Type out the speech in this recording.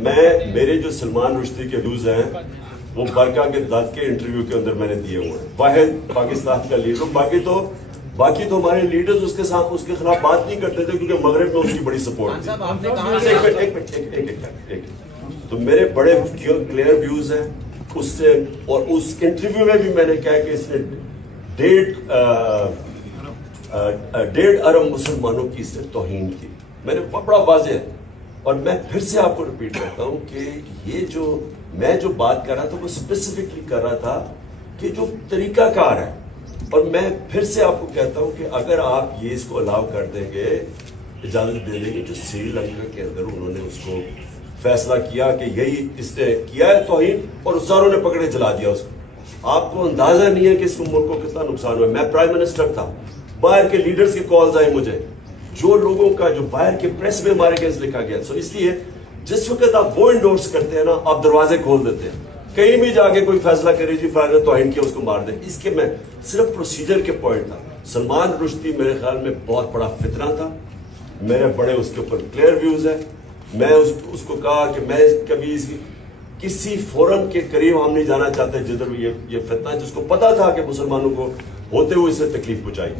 میرے جو سلمان رشدی کے ویوز ہیں وہ برقع کے داد کے انٹرویو کے اندر میں نے دیے ہوئے ہیں. واحد پاکستان کا لیڈر. باقی تو ہمارے لیڈرز اس کے خلاف بات نہیں کرتے تھے کیونکہ مغرب میں اس کی بڑی سپورٹ تھی. تو میرے بڑے کلیئر ویوز ہیں اس سے. اور اس انٹرویو میں بھی میں نے کہا کہ اس نے 1.5 ارب مسلمانوں کی اس سے توہین کی. میں نے بڑا واضح ہے. اور میں پھر سے آپ کو ریپیٹ کرتا ہوں کہ یہ میں جو بات کر رہا تھا وہ اسپیسیفکلی کر رہا تھا کہ جو طریقہ کار ہے. اور میں پھر سے آپ کو کہتا ہوں کہ اگر آپ یہ اس کو الاؤ کر دیں گے, اجازت دے دیں گے, جو سری لنکا کے اندر انہوں نے اس کو فیصلہ کیا کہ یہی اس نے کیا ہے توہین اور ساروں نے پکڑے چلا دیا اس کو. آپ کو اندازہ نہیں ہے کہ اس کو ملک کو کتنا نقصان ہوا. میں پرائم منسٹر تھا, باہر کے لیڈرز کے کالز آئے مجھے, جو لوگوں کا جو باہر کے پریس میں ہمارے کیس لکھا گیا. سو اس لیے جس وقت آپ وہ انڈورس کرتے ہیں نا, آپ دروازے کھول دیتے ہیں. کہیں بھی جا کے کوئی فیصلہ کرے جی فلاں نے توہین کیا اس کو مار دیں. اس کے میں صرف پروسیجر کے پوائنٹ تھا. سلمان رشدی میرے خیال میں بہت بڑا فتنہ تھا. میرے بڑے اس کے اوپر کلیئر ویوز ہیں. میں اس کو کہا کہ میں کبھی کسی فورم کے قریب ہم نہیں جانا چاہتے جدھر یہ فتنہ, جس کو پتا تھا کہ مسلمانوں کو ہوتے ہوئے اس سے تکلیف پہنچائی.